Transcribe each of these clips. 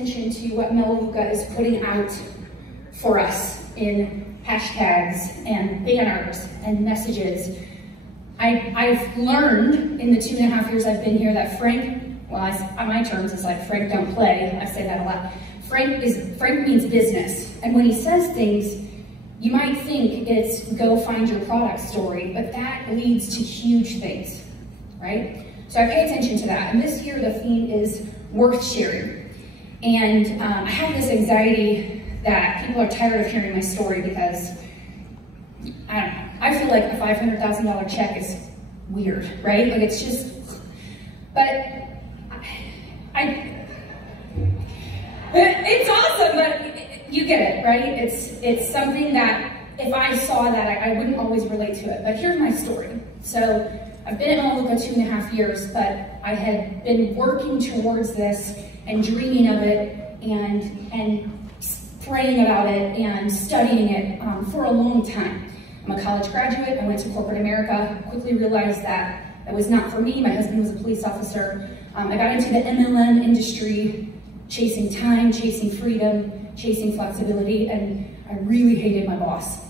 attention to what Melaleuca is putting out for us in hashtags and banners and messages. I've learned in the 2.5 years I've been here that Frank, well, on my terms, it's like Frank don't play. I say that a lot. Frank means business. And when he says things, you might think it's go find your product story, but that leads to huge things, right? So I pay attention to that. And this year the theme is worth sharing. And I have this anxiety that people are tired of hearing my story because, I don't know, I feel like a $500,000 check is weird, right? Like it's just, but it's awesome, but you get it, right? It's something that if I saw that, I wouldn't always relate to it. But here's my story. So I've been at Melaleuca 2.5 years, but I had been working towards this and dreaming of it and praying about it and studying it for a long time. I'm a college graduate. I went to corporate America, quickly realized that it was not for me. My husband was a police officer. I got into the MLM industry, chasing time, chasing freedom, chasing flexibility, and I really hated my boss.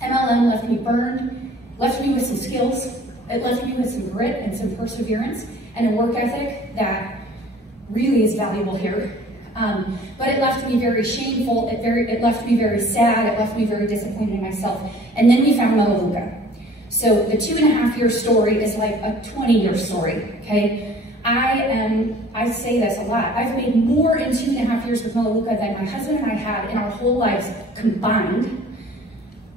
MLM left me burned, left me with some skills. It left me with some grit and some perseverance and a work ethic that really is valuable here. But it left me very shameful, it left me very sad, it left me very disappointed in myself. And then we found Melaleuca. So the 2.5 year story is like a 20-year story, okay? I say this a lot. I've made more in 2.5 years with Melaleuca than my husband and I had in our whole lives combined.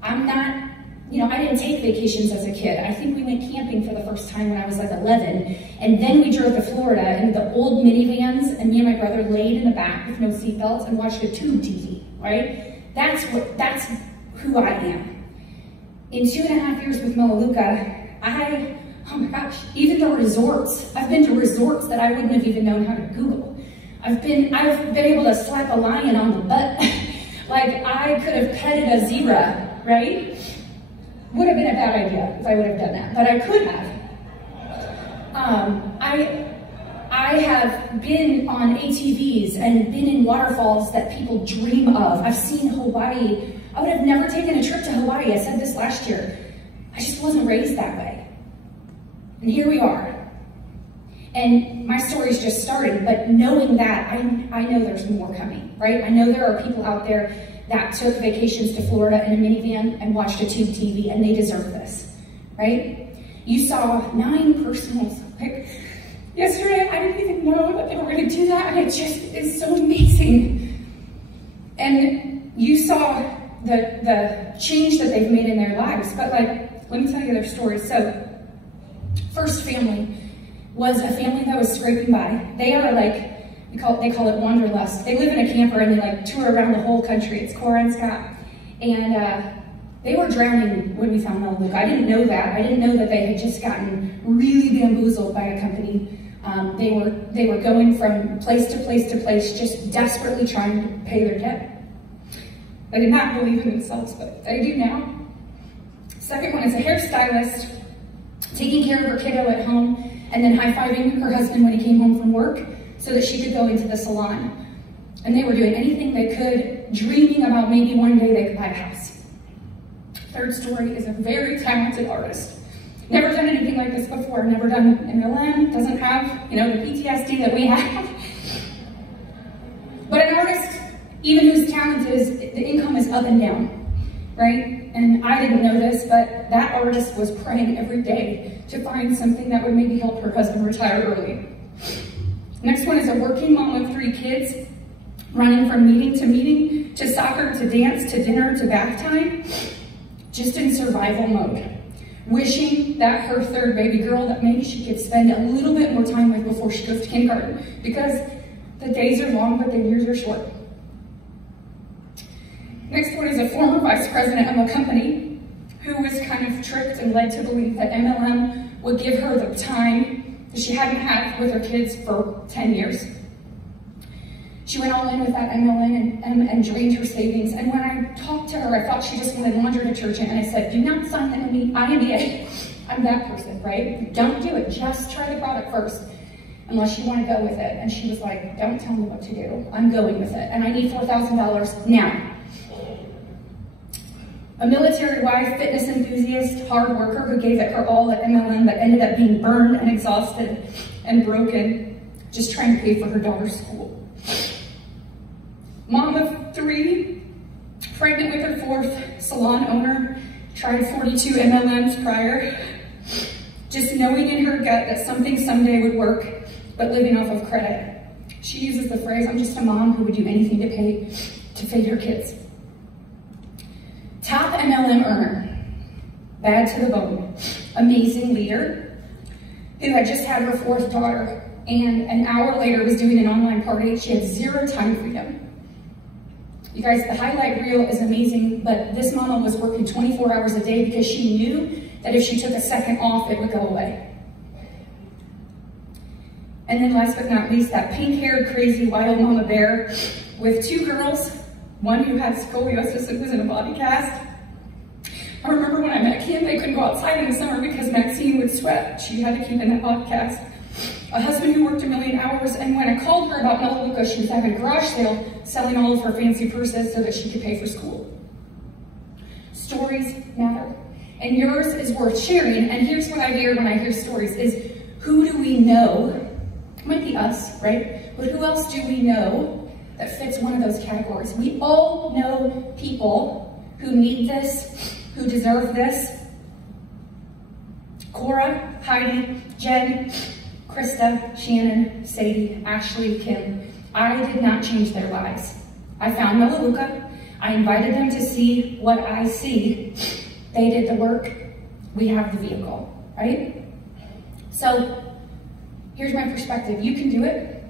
I'm not, you know, I didn't take vacations as a kid. I think we went camping for the first time when I was like 11. And then we drove to Florida in the old minivans, and me and my brother laid in the back with no seatbelts and watched a tube TV, right? That's who I am. In 2.5 years with Melaleuca, oh my gosh, even the resorts. I've been to resorts that I wouldn't have even known how to Google. I've been able to slap a lion on the butt. Like I could have petted a zebra, right? Would have been a bad idea if I would have done that, but I could have. I have been on ATVs and been in waterfalls that people dream of. I've seen Hawaii. I would have never taken a trip to Hawaii. I said this last year. I just wasn't raised that way. And here we are. And my story's just starting, but knowing that, I know there's more coming, right? I know there are people out there that took vacations to Florida in a minivan and watched a tube TV, and they deserve this, right? You saw 9 personals. Like, yesterday, I didn't even know that they were going to do that, and it just is so amazing. And you saw the change that they've made in their lives, but like, let me tell you their story. So, first family was a family that was scraping by. They are like, they call it wanderlust. They live in a camper and they like tour around the whole country. It's Cora and Scott. And they were drowning when we found Melaleuca. I didn't know that. I didn't know that they had just gotten really bamboozled by a company. They were going from place to place to place, just desperately trying to pay their debt. They did not believe in themselves, but they do now. Second one is a hairstylist, taking care of her kiddo at home and then high-fiving her husband when he came home from work so that she could go into the salon. And they were doing anything they could, dreaming about maybe one day they could buy a house. Third story is a very talented artist. Never done anything like this before, never done MLM, doesn't have, you know, the PTSD that we have. But an artist, even whose talent is, the income is up and down, right? And I didn't know this, but that artist was praying every day to find something that would maybe help her husband retire early. Next one is a working mom of 3 kids, running from meeting to meeting, to soccer, to dance, to dinner, to bath time, just in survival mode. Wishing that her 3rd baby girl that maybe she could spend a little bit more time with before she goes to kindergarten, because the days are long, but the years are short. Next one is a former vice president of a company who was kind of tricked and led to believe that MLM would give her the time that she hadn't had with her kids for 10 years. She went all in with that MLM and drained her savings. And when I talked to her, I thought she just wanted laundry detergent. And I said, do not sign the IMBA. I'm that person, right? Don't do it. Just try the product first. unless you want to go with it. And she was like, don't tell me what to do. I'm going with it. And I need $4,000 now. A military wife, fitness enthusiast, hard worker who gave it her all at MLM but ended up being burned and exhausted and broken, just trying to pay for her daughter's school. Mom of 3, pregnant with her 4th, salon owner, tried 42 MLMs prior, just knowing in her gut that something someday would work, but living off of credit. She uses the phrase, I'm just a mom who would do anything to feed her kids. Top MLM earner, bad to the bone, amazing leader, who had just had her 4th daughter, and an hour later was doing an online party. She had 0 time freedom. You guys, the highlight reel is amazing, but this mama was working 24 hours a day because she knew that if she took a second off, it would go away. And then last but not least, that pink-haired, crazy, wild mama bear with 2 girls, one who had scoliosis and was in a body cast. I remember when I met Kim, they couldn't go outside in the summer because Maxine would sweat. She had to keep in that body cast. A husband who worked 1,000,000 hours, and when I called her about Melaleuca, she was having a garage sale, selling all of her fancy purses so that she could pay for school. Stories matter, and yours is worth sharing. And here's what I hear when I hear stories is, who do we know? It might be us, right? But who else do we know that fits one of those categories? We all know people who need this, who deserve this. Cora, Heidi, Jen, Krista, Shannon, Sadie, Ashley, Kim. I did not change their lives. I found Melaleuca. I invited them to see what I see. They did the work. We have the vehicle, right? So here's my perspective. You can do it.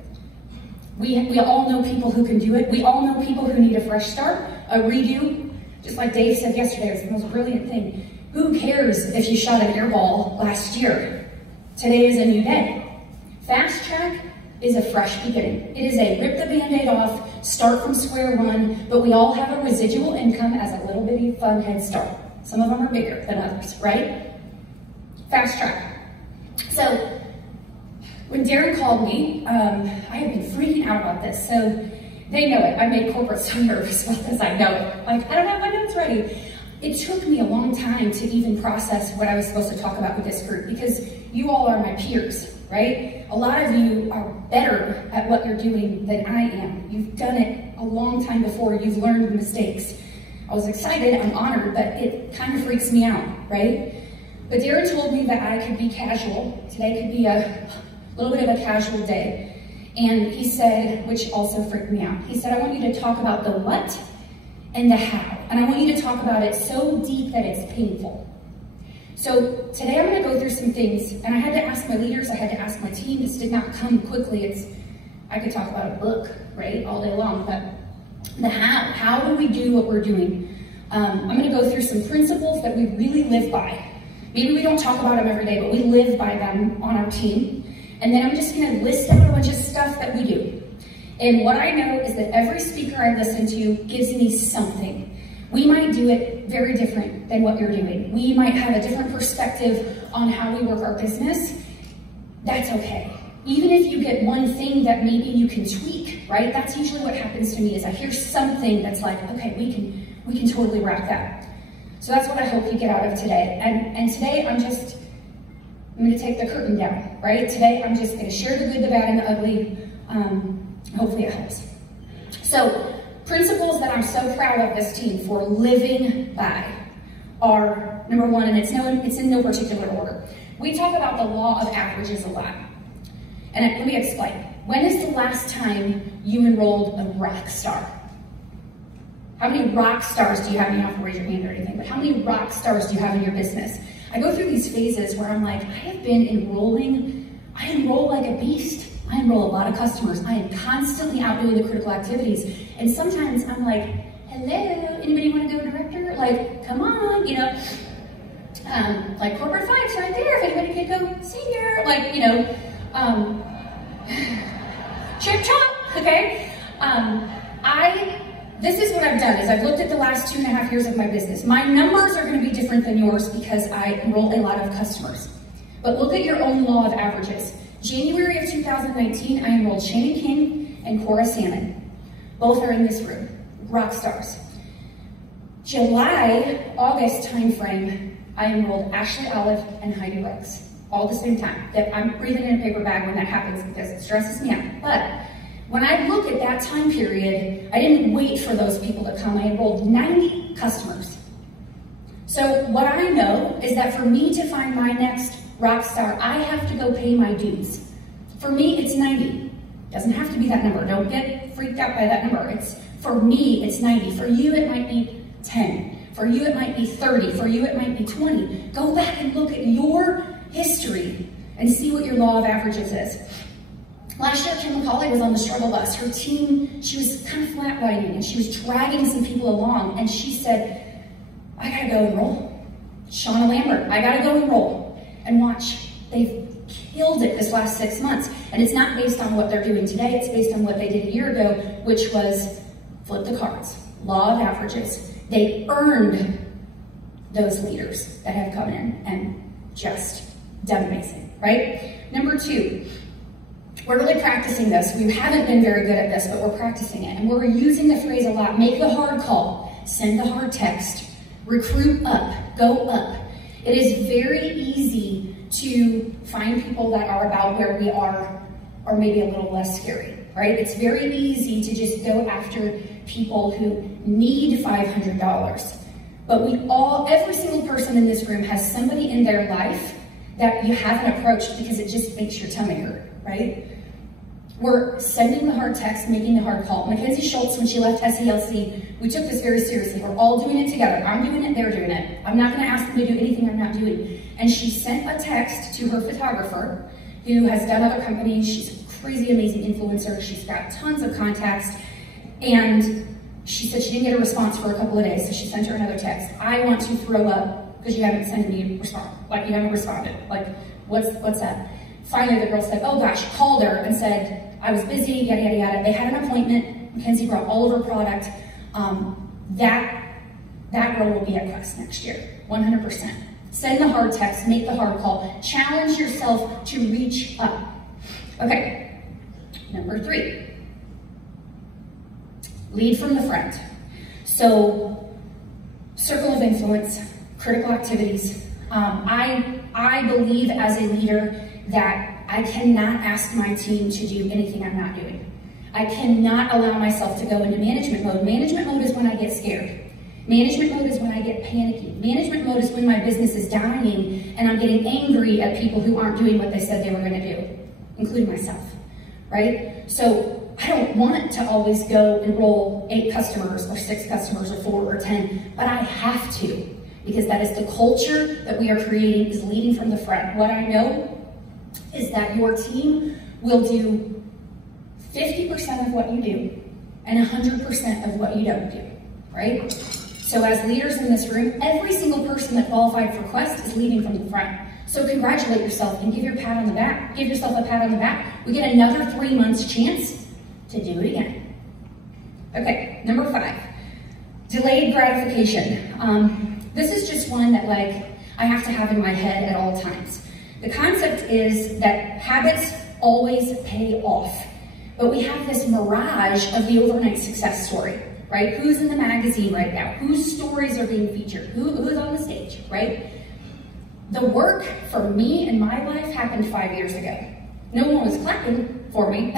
We all know people who can do it. We all know people who need a fresh start, a redo. Just like Dave said yesterday, it was the most brilliant thing. Who cares if you shot an air ball last year? Today is a new day. Fast track is a fresh beginning. It is a rip the Band-Aid off, start from square one, but we all have a residual income as a little bitty fun head start. Some of them are bigger than others, right? Fast track. So when Darren called me, I had been freaking out about this. So they know it. I made corporate so nervous about this. I know it. Like, I don't have my notes ready. It took me a long time to even process what I was supposed to talk about with this group because you all are my peers, right? A lot of you are better at what you're doing than I am. You've done it a long time before. You've learned the mistakes. I was excited. I'm honored, but it kind of freaks me out, right? But Darren told me that I could be casual. Today could be a little bit of a casual day. And he said, which also freaked me out, he said, I want you to talk about the what and the how. And I want you to talk about it so deep that it's painful. So today I'm gonna go through some things, and I had to ask my leaders, I had to ask my team. This did not come quickly. I could talk about a book, right, all day long, but the how do we do what we're doing? I'm gonna go through some principles that we really live by. Maybe we don't talk about them every day, but we live by them on our team. And then I'm just gonna list out a bunch of stuff that we do. And what I know is that every speaker I listen to gives me something. We might do it very different than what you're doing. We might have a different perspective on how we work our business. That's okay. Even if you get one thing that maybe you can tweak, right? That's usually what happens to me is I hear something that's like, okay, we can totally rock that. So that's what I hope you get out of today. And today I'm gonna take the curtain down, right? Today I'm just gonna share the good, the bad, and the ugly. Hopefully it helps. So principles that I'm so proud of this team for living by are, number one, and it's in no particular order. We talk about the law of averages a lot. And let me explain. When is the last time you enrolled a rock star? How many rock stars do you have? You don't have to raise your hand or anything, but how many rock stars do you have in your business? I go through these phases where I'm like, I have been enrolling, I enroll like a beast. I enroll a lot of customers. I am constantly out doing the critical activities. And sometimes I'm like, hello, anybody want to go director? Like, come on, you know. Like corporate flags right there, if anybody could go senior, like, you know, chip chop, okay? This is what I've done, is I've looked at the last 2.5 years of my business. My numbers are gonna be different than yours because I enroll a lot of customers. But look at your own law of averages. January of 2019, I enrolled Shannon King and Cora Salmon. Both are in this room, rock stars. July, August timeframe, I enrolled Ashley Olive and Heidi Ruggs, all at the same time. I'm breathing in a paper bag when that happens because it stresses me out. But when I look at that time period, I didn't wait for those people to come. I enrolled 90 customers. So what I know is that for me to find my next rock star, I have to go pay my dues. For me, it's 90. Doesn't have to be that number. Don't get freaked out by that number. For me, it's 90. For you, it might be 10. For you, it might be 30. For you, it might be 20. Go back and look at your history and see what your law of averages is. Last year, Kim McCauley was on the struggle bus. Her team, she was kind of flatlining and she was dragging some people along, and she said, I gotta go enroll. Shauna Lambert, I gotta go enroll. And watch, they've killed it this last 6 months. And it's not based on what they're doing today, it's based on what they did a year ago, which was flip the cards, law of averages. They earned those leaders that have come in and just done amazing, right? Number 2, we're really practicing this. We haven't been very good at this, but we're practicing it. And we're using the phrase a lot, make the hard call, send the hard text, recruit up, go up. It is very easy to find people that are about where we are, or maybe a little less scary, right? It's very easy to just go after people who need $500. But every single person in this room has somebody in their life that you haven't approached because it just makes your tummy hurt, right? We're sending the hard text, making the hard call. Mackenzie Schultz, when she left SELC, we took this very seriously. We're all doing it together. I'm doing it, they're doing it. I'm not gonna ask them to do anything I'm not doing. And she sent a text to her photographer, who has done other companies. She's a crazy, amazing influencer. She's got tons of contacts. And she said she didn't get a response for a couple of days, so she sent her another text. I want to throw up because you haven't sent me a response. Like, you haven't responded. Like, what's that? Finally, the girl said, oh gosh, called her and said, I was busy, yada, yada, yada. They had an appointment. Mackenzie brought all of her product. That girl will be at Quest next year, 100%. Send the hard text, make the hard call. Challenge yourself to reach up. Okay, number 3. Lead from the front. So, circle of influence, critical activities. I believe as a leader that I cannot ask my team to do anything I'm not doing. I cannot allow myself to go into management mode. Management mode is when I get scared. Management mode is when I get panicky. Management mode is when my business is dying and I'm getting angry at people who aren't doing what they said they were going to do, including myself, right? So I don't want to always go and roll 8 customers or 6 customers or 4 or 10, but I have to, because that is the culture that we are creating, is leading from the front. What I know is that your team will do 50% of what you do and 100% of what you don't do, right? So as leaders in this room, every single person that qualified for Quest is leading from the front. So congratulate yourself and give yourself a pat on the back. We get another 3 months chance to do it again. Okay, number 5, delayed gratification. This is just one that I have to have in my head at all times. The concept is that habits always pay off, but we have this mirage of the overnight success story, right? Who's in the magazine right now? Whose stories are being featured? Who's on the stage, right? The work for me in my life happened 5 years ago. No one was clapping for me.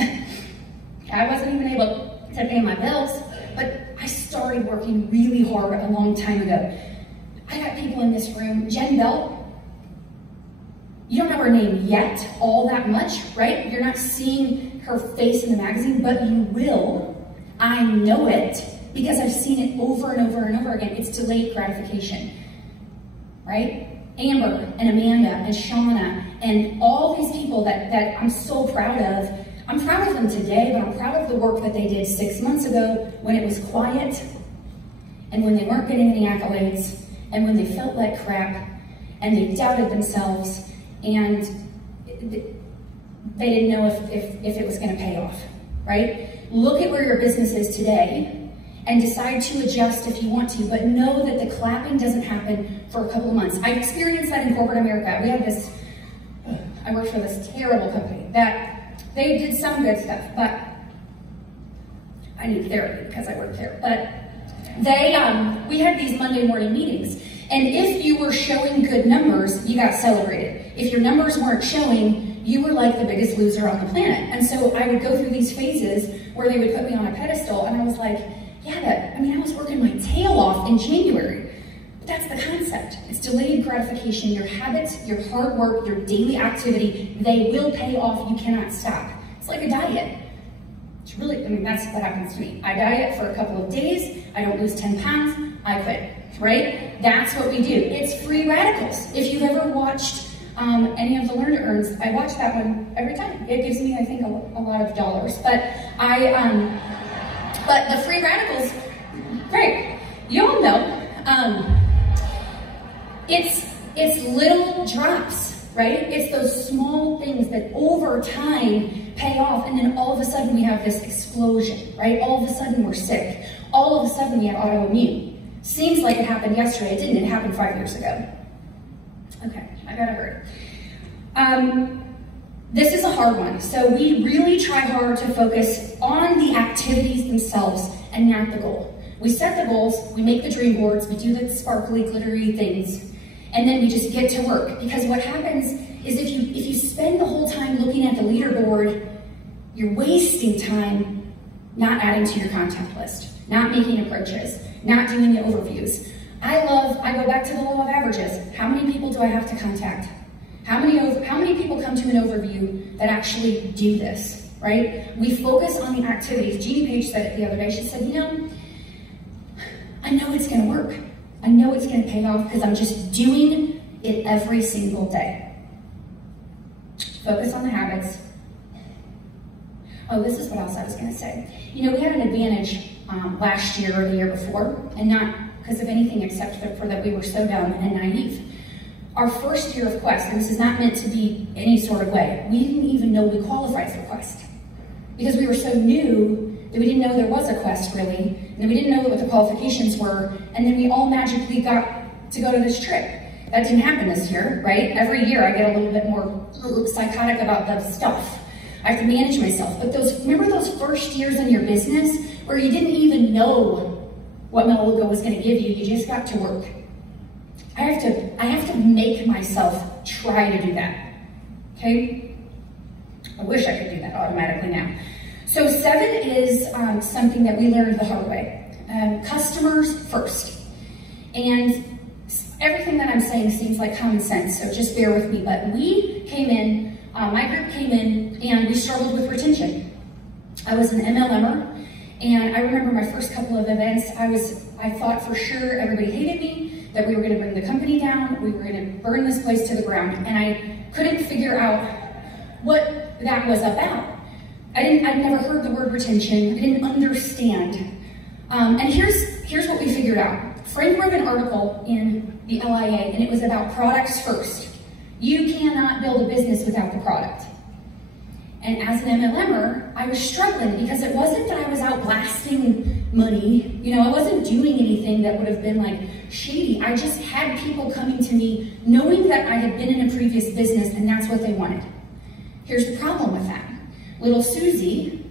I wasn't even able to pay my bills, but I started working really hard a long time ago. I got people in this room. Jen Bell, you don't know her name yet all that much, right? You're not seeing her face in the magazine, but you will. I know it because I've seen it over and over and over again. It's delayed gratification, right? Amber and Amanda and Shauna and all these people that I'm so proud of. I'm proud of them today, but I'm proud of the work that they did 6 months ago when it was quiet and when they weren't getting any accolades and when they felt like crap and they doubted themselves and they didn't know if it was going to pay off, right? Look at where your business is today and decide to adjust if you want to, but know that the clapping doesn't happen for a couple of months. I experienced that in corporate America. We had this, I worked for this terrible company. that they did some good stuff, but I need therapy because I work there. But we had these Monday morning meetings, and if you were showing good numbers, you got celebrated. If your numbers weren't showing, you were like the biggest loser on the planet. And so I would go through these phases where they would put me on a pedestal, and I was like, yeah, but, I mean, I was working my tail off in January. But that's the concept. It's delayed gratification. Your habits, your hard work, your daily activity, they will pay off. You cannot stop. It's like a diet. It's really, I mean, that's what happens to me. I diet for a couple of days. I don't lose 10 pounds. I quit, right? That's what we do. It's free radicals. If you've ever watched any of the Learn to Earns, I watch that one every time. It gives me, I think, a lot of dollars. But but the free radicals, right? You all know, it's little drops, right? It's those small things that over time pay off, and then all of a sudden we have this explosion, right? All of a sudden we're sick. All of a sudden we have autoimmune. Seems like it happened yesterday. It didn't. It happened 5 years ago. Okay, I gotta hurry. This is a hard one. So we really try hard to focus on the activities themselves and not the goal. We set the goals, we make the dream boards, we do the sparkly, glittery things, and then we just get to work. Because what happens is if you spend the whole time looking at the leaderboard, you're wasting time not adding to your content list, not making approaches, not doing the overviews. I go back to the law of averages. How many people do I have to contact? How many people come to an overview that actually do this, right? We focus on the activities. Jeannie Page said it the other day. She said, you know, I know it's gonna work. I know it's gonna pay off because I'm just doing it every single day. Focus on the habits. Oh, this is what else I was gonna say. You know, we had an advantage last year or the year before, and not because of anything except for that we were so dumb and naive. Our first year of Quest, and this is not meant to be any sort of way, we didn't even know we qualified for Quest. Because we were so new that we didn't know there was a Quest really, and then we didn't know what the qualifications were, and then we all magically got to go to this trip. That didn't happen this year, right? Every year I get a little bit more psychotic about the stuff. I have to manage myself. But remember those first years in your business where you didn't even know what Melaleuca was gonna give you, you just got to work. I have to make myself try to do that, okay? I wish I could do that automatically now. So 7 is something that we learned the hard way. Customers first. And everything that I'm saying seems like common sense, so just bear with me, but we came in, my group came in, and we struggled with retention. I was an MLMer, and I remember my first couple of events, I thought for sure everybody hated me, that we were gonna bring the company down, we were gonna burn this place to the ground, and I couldn't figure out what that was about. I'd never heard the word retention, I didn't understand. And here's what we figured out. Frank wrote an article in the LIA, and it was about products first. You cannot build a business without the product. And as an MLMer, I was struggling because it wasn't that I was out blasting money. You know, I wasn't doing anything that would have been like shady. I just had people coming to me knowing that I had been in a previous business and that's what they wanted. Here's the problem with that. Little Susie,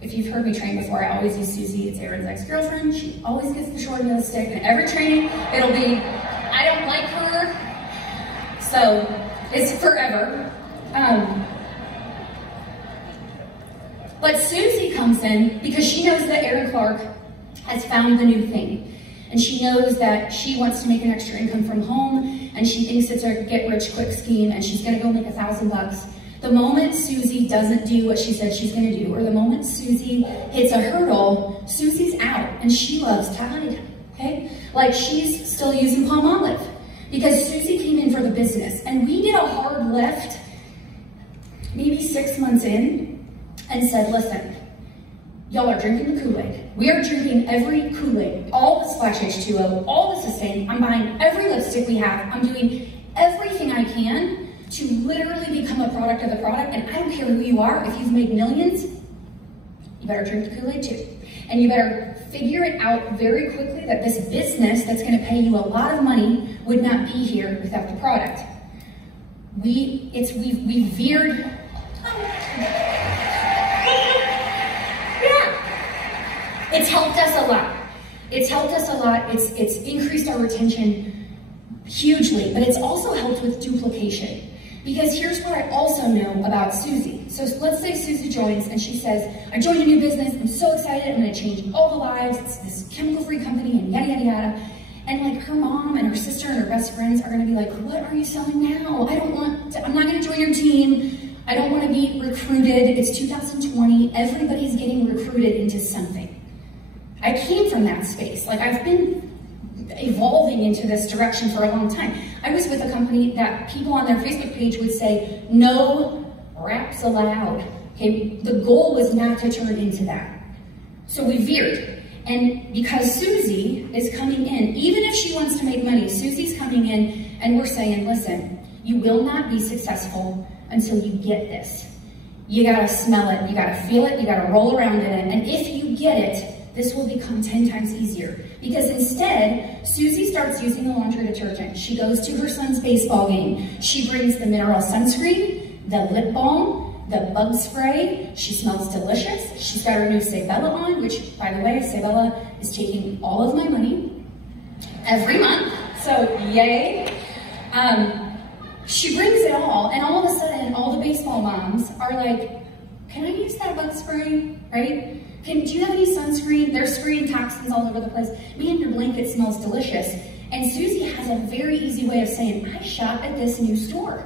if you've heard me train before, I always use Susie. It's Aaron's ex-girlfriend. She always gets the short end of the stick. In every training, it'll be, I don't like her. So it's forever. But Susie comes in because she knows that Aaron Clark has found the new thing. And she knows that she wants to make an extra income from home, and she thinks it's a get-rich-quick scheme, and she's gonna go make $1,000. The moment Susie doesn't do what she said she's gonna do, or the moment Susie hits a hurdle, Susie's out, and she loves to hide, okay? Like she's still using Palmolive, because Susie came in for the business, and we did a hard lift, maybe 6 months in, and said, listen, y'all are drinking the Kool-Aid. We are drinking every Kool-Aid, all the Splash H2O, all the Sustain. I'm buying every lipstick we have. I'm doing everything I can to literally become a product of the product. And I don't care who you are. If you've made millions, you better drink the Kool-Aid too. And you better figure it out very quickly that this business that's gonna pay you a lot of money would not be here without the product. We veered. It's helped us a lot. It's helped us a lot. It's increased our retention hugely, but it's also helped with duplication. Because here's what I also know about Susie. So let's say Susie joins and she says, I joined a new business, I'm so excited, I'm gonna change all the lives, it's this chemical-free company and yada, yada, yada. And like her mom and her sister and her best friends are gonna be like, what are you selling now? I'm not gonna join your team. I don't wanna be recruited. It's 2020, everybody's getting recruited into something. I came from that space. Like I've been evolving into this direction for a long time. I was with a company that people on their Facebook page would say, no raps allowed. Okay, the goal was not to turn into that. So we veered. And because Susie is coming in, even if she wants to make money, Susie's coming in and we're saying, listen, you will not be successful until you get this. You gotta smell it, you gotta feel it, you gotta roll around in it. And if you get it, this will become 10 times easier. Because instead, Susie starts using the laundry detergent. She goes to her son's baseball game. She brings the mineral sunscreen, the lip balm, the bug spray. She smells delicious. She's got her new Sabella on, which, by the way, Sabella is taking all of my money every month. So, yay. She brings it all, and all of a sudden, all the baseball moms are like, can I use that bug spray, right? Do you have any sunscreen? They're spraying toxins all over the place. Man, your blanket smells delicious. And Susie has a very easy way of saying, I shop at this new store.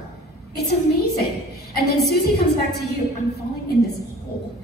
It's amazing. And then Susie comes back to you. I'm falling in this hole.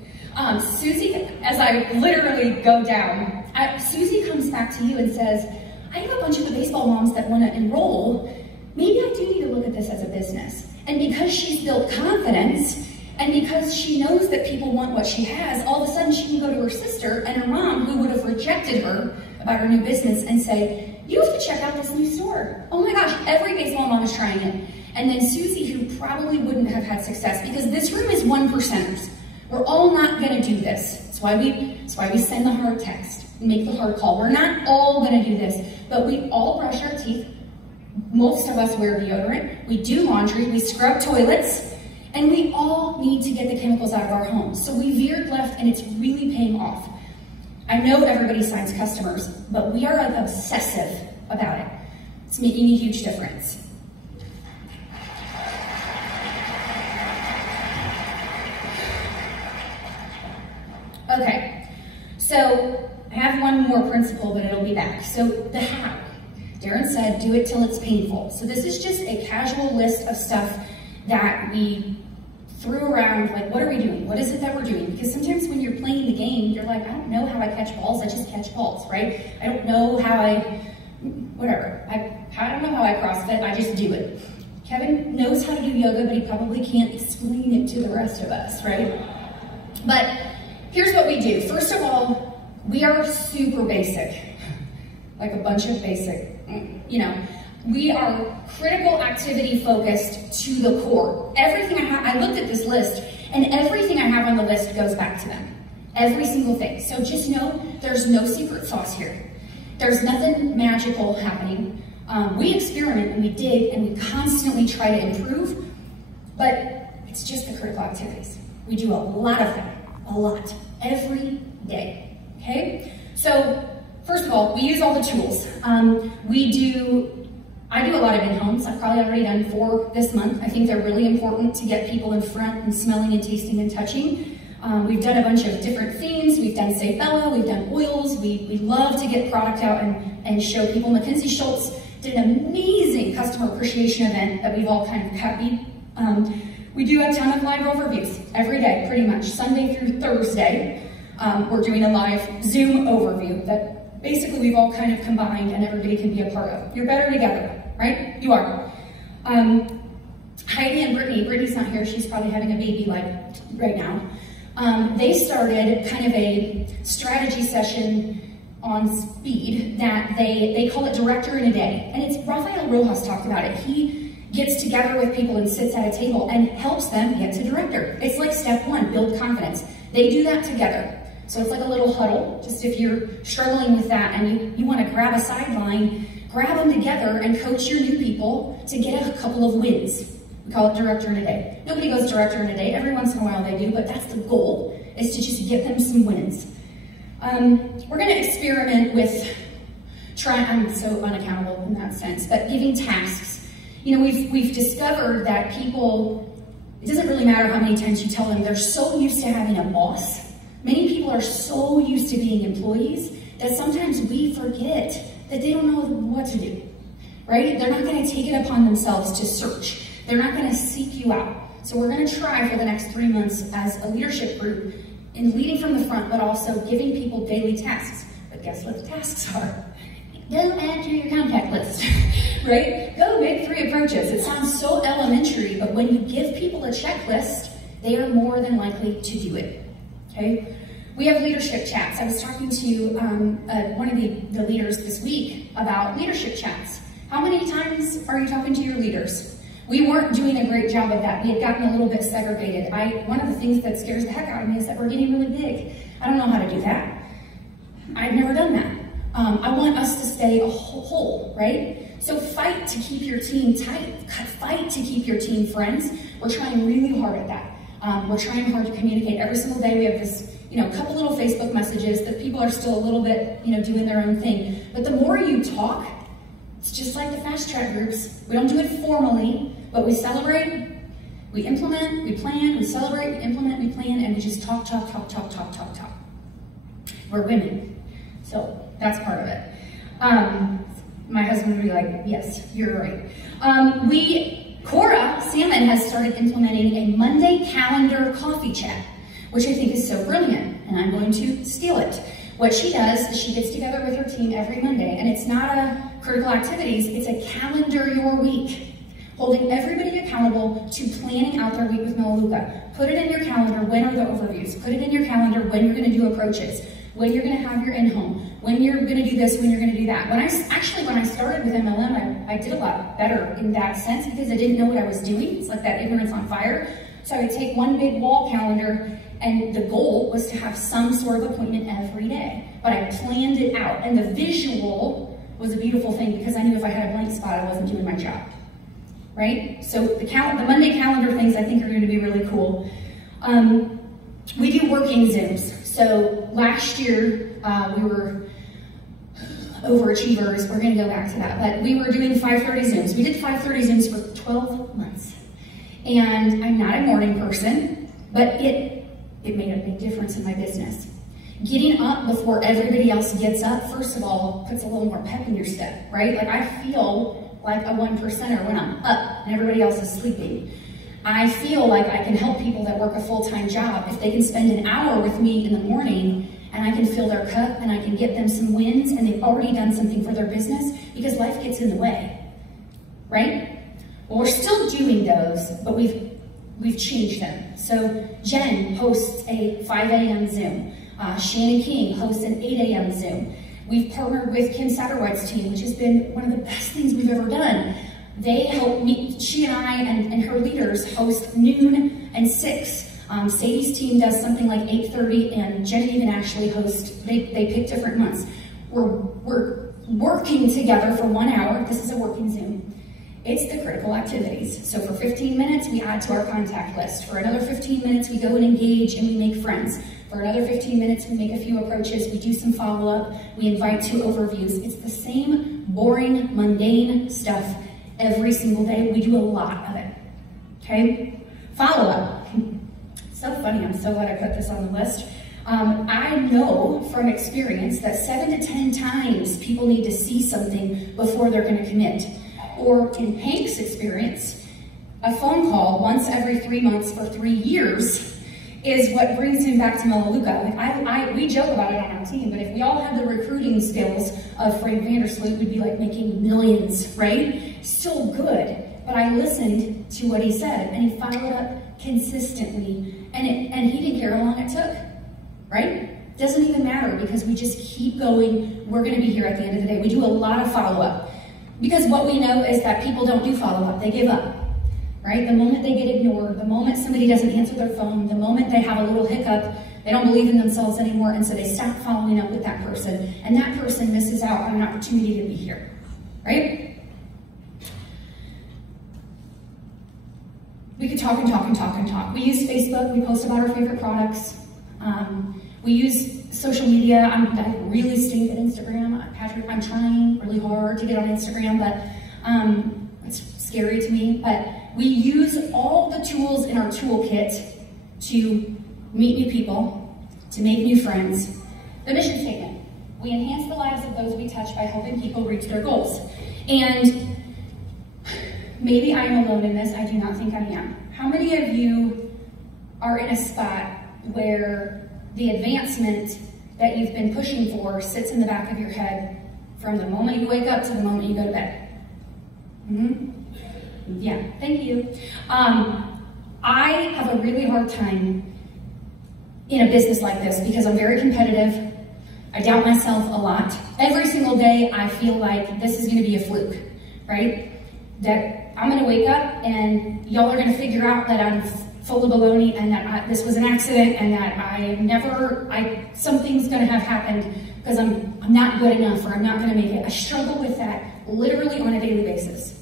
Susie, as I literally go down, Susie comes back to you and says, I have a bunch of the baseball moms that want to enroll. Maybe I do need to look at this as a business. And because she's built confidence, and because she knows that people want what she has, all of a sudden she can go to her sister and her mom, who would have rejected her about her new business, and say, you have to check out this new store. Oh my gosh, every baseball mom is trying it. And then Susie, who probably wouldn't have had success, because this room is 1%ers. We're all not gonna do this. That's why we send the hard text, make the hard call. We're not all gonna do this, but we all brush our teeth. Most of us wear deodorant. We do laundry, we scrub toilets, and we all need to get the chemicals out of our homes. So we veered left and it's really paying off. I know everybody signs customers, but we are like obsessive about it. It's making a huge difference. Okay, so I have one more principle, but it'll be back. So the how. Darren said, do it till it's painful. So this is just a casual list of stuff that we threw around, like, what are we doing? What is it that we're doing? Because sometimes when you're playing the game, you're like, I don't know how I catch balls, I just catch balls, right? I don't know how whatever. I don't know how I CrossFit, I just do it. Kevin knows how to do yoga, but he probably can't explain it to the rest of us, right? But here's what we do. First of all, we are super basic, like a bunch of basic, we are critical activity focused to the core. Everything I have, I looked at this list, and everything I have on the list goes back to them. Every single thing. So just know there's no secret sauce here. There's nothing magical happening. We experiment and we dig and we constantly try to improve, but it's just the critical activities. We do a lot of them, a lot, every day, okay? So first of all, we use all the tools. I do a lot of in-homes. I've probably already done 4 this month. I think they're really important to get people in front and smelling and tasting and touching. We've done a bunch of different themes. We've done Sabella, we've done oils. We love to get product out and show people. Mackenzie Schultz did an amazing customer appreciation event that we've all kind of copied. We do a ton of live overviews every day, pretty much. Sunday through Thursday, we're doing a live Zoom overview that basically we've all kind of combined and everybody can be a part of. You're better together. Right? You are. Heidi and Brittany's not here, she's probably having a baby like right now. They started kind of a strategy session on speed that they call it Director in a Day. And it's Rafael Rojas talked about it. He gets together with people and sits at a table and helps them get to director. It's like step 1, build confidence. They do that together. So it's like a little huddle, just if you're struggling with that and you want to grab a sideline, grab them together and coach your new people to get a couple of wins. We call it Director in a Day. Nobody goes Director in a Day. Every once in a while they do, but that's the goal, is to just get them some wins. We're going to experiment with I'm so unaccountable in that sense, but giving tasks. You know, we've discovered that people, it doesn't really matter how many times you tell them, they're so used to having a boss. Many people are so used to being employees that sometimes we forget that they don't know what to do, right? They're not going to take it upon themselves to search. They're not going to seek you out. So we're going to try for the next 3 months as a leadership group in leading from the front, but also giving people daily tasks. But guess what the tasks are? Go add to your contact list, right? Go make 3 approaches. It sounds so elementary, but when you give people a checklist, they are more than likely to do it, okay? We have leadership chats. I was talking to one of the leaders this week about leadership chats. How many times are you talking to your leaders? We weren't doing a great job of that. We had gotten a little bit segregated. One of the things that scares the heck out of me is that we're getting really big. I don't know how to do that. I've never done that. I want us to stay a whole, right? So fight to keep your team tight. Fight to keep your team friends. We're trying really hard at that. We're trying hard to communicate. Every single day we have this, couple little Facebook messages that people are still a little bit, doing their own thing. But the more you talk, it's just like the fast track groups. We don't do it formally, but we celebrate, we implement, we plan, we celebrate, we implement, we plan, and we just talk. We're women, so that's part of it. My husband would be like, yes, you're right. Cora Salmon has started implementing a Monday calendar coffee chat, which I think is so brilliant, and I'm going to steal it. What she does is she gets together with her team every Monday, and it's not a critical activities, it's a calendar your week, holding everybody accountable to planning out their week with Melaleuca. Put it in your calendar, when are the overviews? Put it in your calendar when you're gonna do approaches, when you're gonna have your in-home, when you're gonna do this, when you're gonna do that. When I started with MLM, I did a lot better in that sense because I didn't know what I was doing. It's like that ignorance on fire. So I would take one big wall calendar, and the goal was to have some sort of appointment every day. But I planned it out, and the visual was a beautiful thing because I knew if I had a blank spot, I wasn't doing my job, right? So the Monday calendar things I think are going to be really cool. We do working Zooms. So last year, we were overachievers. We're going to go back to that. But we were doing 5:30 Zooms. We did 5:30 Zooms for 12 months. And I'm not a morning person, but it made a big difference in my business. Getting up before everybody else gets up, first of all, puts a little more pep in your step, right? Like I feel like a 1%er when I'm up and everybody else is sleeping. I feel like I can help people that work a full-time job if they can spend an hour with me in the morning and I can fill their cup and I can get them some wins and they've already done something for their business because life gets in the way, right? Well, we're still doing those, but we've changed them. So Jen hosts a 5 a.m. Zoom. Shannon King hosts an 8 a.m. Zoom. We've partnered with Kim Satterwhite's team, which has been one of the best things we've ever done. They help me, she and I and her leaders host noon and 6. Sadie's team does something like 8:30, and Jenny and Ashley host, they pick different months. We're working together for 1 hour. This is a working Zoom. It's the critical activities. So for 15 minutes, we add to our contact list. For another 15 minutes, we go and engage and we make friends. For another 15 minutes, we make a few approaches, we do some follow-up, we invite to overviews. It's the same boring, mundane stuff every single day. We do a lot of it, okay? Follow-up. So funny, I'm so glad I put this on the list. I know from experience that 7 to 10 times people need to see something before they're gonna commit. Or in Hank's experience, a phone call once every 3 months for 3 years is what brings him back to Melaleuca. Like we joke about it on our team, but if we all had the recruiting skills of Frank Vandersloot, we'd be like making millions, right? So good. But I listened to what he said, and he followed up consistently, and he didn't care how long it took, right? Doesn't even matter because we just keep going. We're going to be here at the end of the day. We do a lot of follow-up. Because what we know is that people don't do follow-up, they give up, right? The moment they get ignored, the moment somebody doesn't answer their phone, the moment they have a little hiccup, they don't believe in themselves anymore, and so they stop following up with that person, and that person misses out on an opportunity to be here, right? We could talk and talk and talk and talk. We use Facebook, we post about our favorite products. We use social media. I'm really stink at Instagram. Patrick, I'm trying really hard to get on Instagram, but it's scary to me. But we use all the tools in our toolkit to meet new people, to make new friends. The mission statement: we enhance the lives of those we touch by helping people reach their goals. And maybe I am alone in this. I do not think I am. How many of you are in a spot where the advancement that you've been pushing for sits in the back of your head from the moment you wake up to the moment you go to bed? Yeah, thank you. I have a really hard time in a business like this because I'm very competitive. I doubt myself a lot. Every single day I feel like this is gonna be a fluke, right? That I'm gonna wake up and y'all are gonna figure out that I'm full of baloney and that this was an accident and that something's gonna have happened because I'm not good enough or I'm not gonna make it. I struggle with that literally on a daily basis.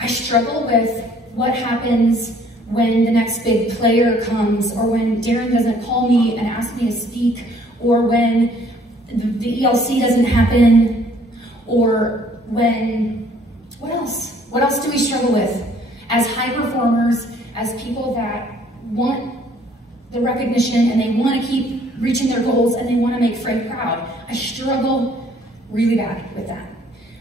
I struggle with what happens when the next big player comes, or when Darren doesn't call me and ask me to speak, or when the ELC doesn't happen, or when, what else? What else do we struggle with as high performers, as people that want the recognition and they want to keep reaching their goals and they want to make Fred proud? I struggle really bad with that.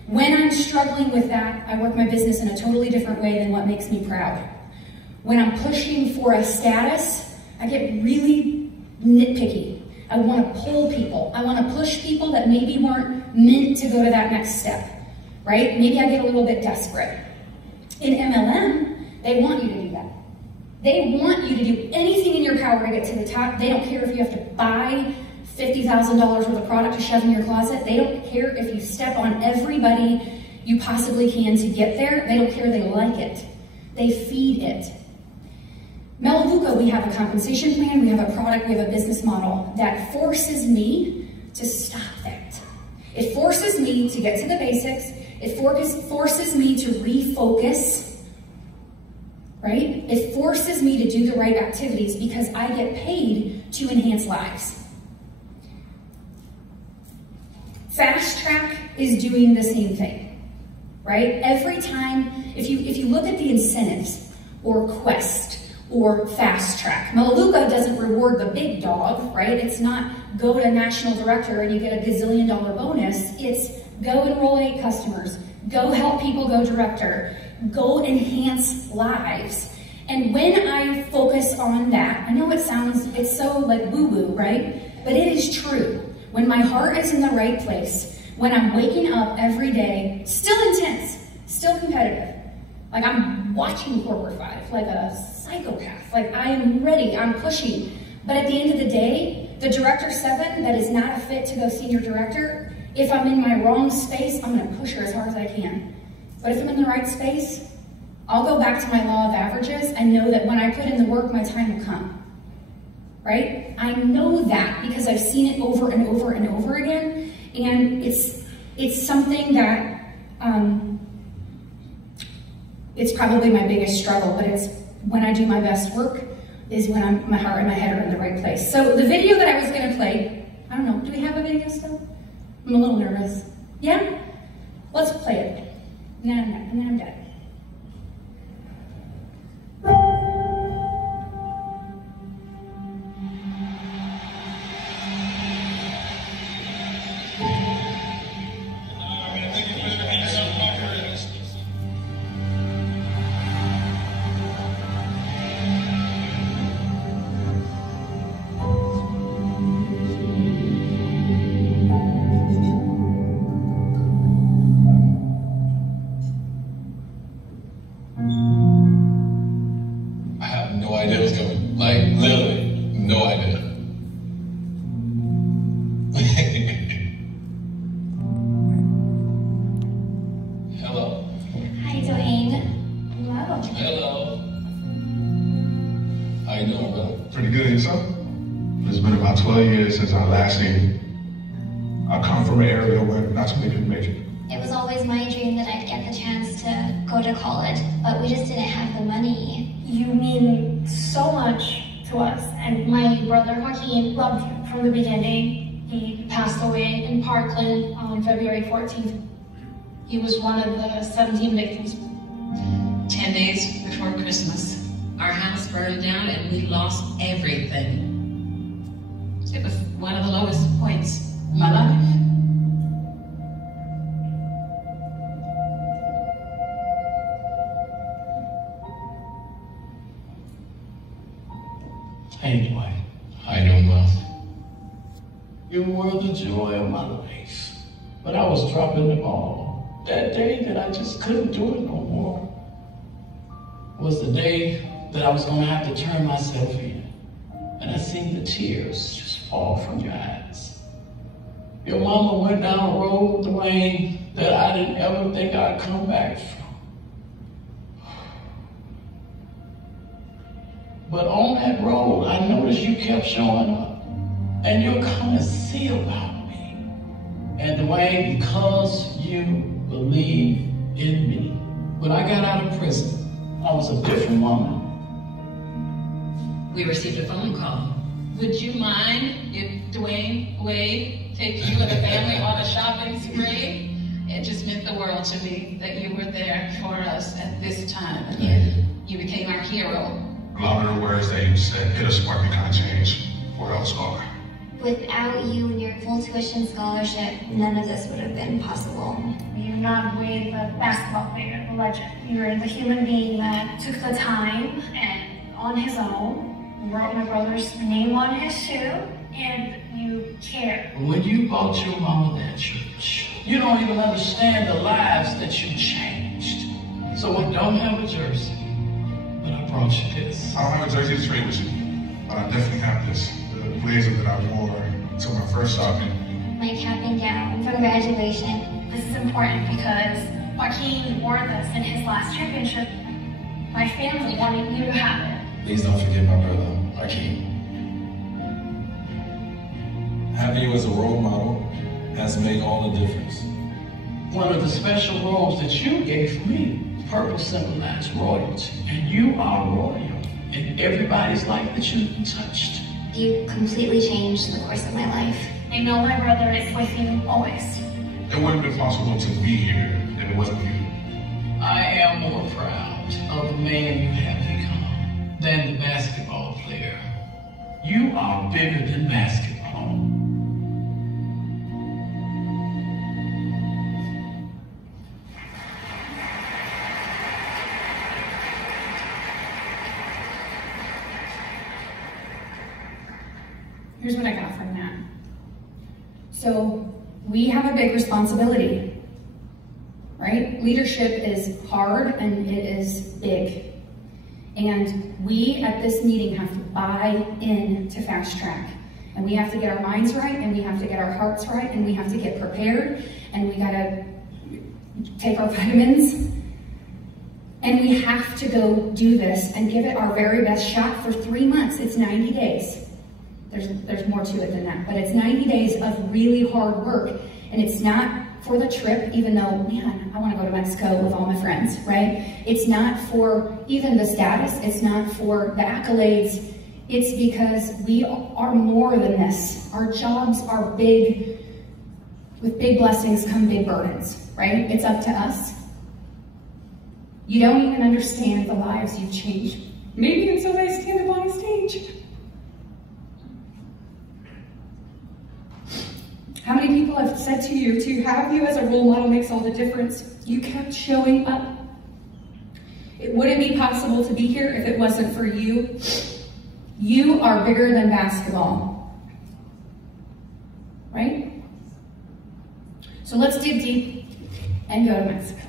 When I'm struggling with that, I work my business in a totally different way than what makes me proud. When I'm pushing for a status, I get really nitpicky. I want to pull people. I want to push people that maybe weren't meant to go to that next step, right? Maybe I get a little bit desperate. In MLM, they want you to do that. They want you to do anything in your power to get to the top. They don't care if you have to buy $50,000 worth of product to shove in your closet. They don't care if you step on everybody you possibly can to get there. They don't care, they like it. They feed it. Malibuca, we have a compensation plan, we have a product, we have a business model that forces me to stop that. It forces me to get to the basics. It forces me to refocus, right? It forces me to do the right activities because I get paid to enhance lives. Fast Track is doing the same thing, right? Every time, if you look at the incentives, or Quest, or Fast Track, Melaleuca doesn't reward the big dog, right? It's not go to national director and you get a gazillion-dollar bonus. It's go enroll 8 customers, go help people go director, go enhance lives. And when I focus on that, I know it's so like woo-woo, right? But it is true. When my heart is in the right place, when I'm waking up every day, still intense, still competitive, like I'm watching Corporate 5, like a psychopath, like I am ready, I'm pushing. But at the end of the day, the Director 7 that is not a fit to go Senior Director, if I'm in my wrong space, I'm gonna push her as hard as I can. But if I'm in the right space, I'll go back to my law of averages and know that when I put in the work, my time will come. Right? I know that because I've seen it over and over and over again, and it's something that it's probably my biggest struggle, but it's when I do my best work is when my heart and my head are in the right place. So the video that I was gonna play, I don't know, do we have a video still? I'm a little nervous. Yeah? Let's play it. And then I'm done. Since I last seen you. I come from an area where not too many people make it. It was always my dream that I'd get the chance to go to college, but we just didn't have the money. You mean so much to us, and my brother Joaquin loved you from the beginning. He passed away in Parkland on February 14th. He was one of the 17 victims. 10 days before Christmas, our house burned down and we lost everything. It was one of the lowest points in my life. Anyway, how you doing, Mom? You were the joy of my life. But I was dropping the ball. That day that I just couldn't do it no more was the day that I was gonna have to turn myself in. And I seen the tears just fall from your eyes. Your mama went down a road, Dwayne, that I didn't ever think I'd come back from. But on that road, I noticed you kept showing up. And you're coming to see about me. And Dwayne, because you believe in me. When I got out of prison, I was a different woman. We received a phone call. Would you mind if Dwayne Wade take you and the family on a shopping spree? It just meant the world to me that you were there for us at this time. And you became our hero. A lot of the words that you said hit a spark and kind of changed where I was going. Without you and your full tuition scholarship, none of this would have been possible. You're not Wade, the basketball player, the legend. You're the human being that took the time and on his own wrote my brother's name on his shoe, and you care. When you bought your mama that church, you don't even understand the lives that you changed. So I don't have a jersey, but I brought you this. I don't have a jersey to trade with you, but I definitely have this. The blazer that I wore to my first shopping. My cap and gown from graduation. This is important because Joaquin wore this in his last championship. My family wanted you to have it. Please don't forget my brother, Joaquin. Having you as a role model has made all the difference. One of the special robes that you gave for me, purple symbolizes royalty. And you are royal in everybody's life that you touched. You completely changed the course of my life. I know my brother is with you always. It wouldn't have been possible to be here if it wasn't for you. I am more proud of the man you have become than the basketball player. You are bigger than basketball. Here's what I got from that. So we have a big responsibility, right? Leadership is hard and it is big. And we at this meeting have to buy in to Fast Track. And we have to get our minds right, and we have to get our hearts right, and we have to get prepared, and we gotta take our vitamins. And we have to go do this and give it our very best shot for 3 months. It's 90 days. There's more to it than that, but it's 90 days of really hard work. And it's not for the trip, even though, man, I want to go to Mexico with all my friends, right? It's not for even the status. It's not for the accolades. It's because we are more than this. Our jobs are big. With big blessings come big burdens, right? It's up to us. You don't even understand the lives you've changed. Maybe until they stand up on a stage. How many people have said to you, to have you as a role model makes all the difference? You kept showing up. It wouldn't be possible to be here if it wasn't for you. You are bigger than basketball, right? So let's dig deep and go to Mexico.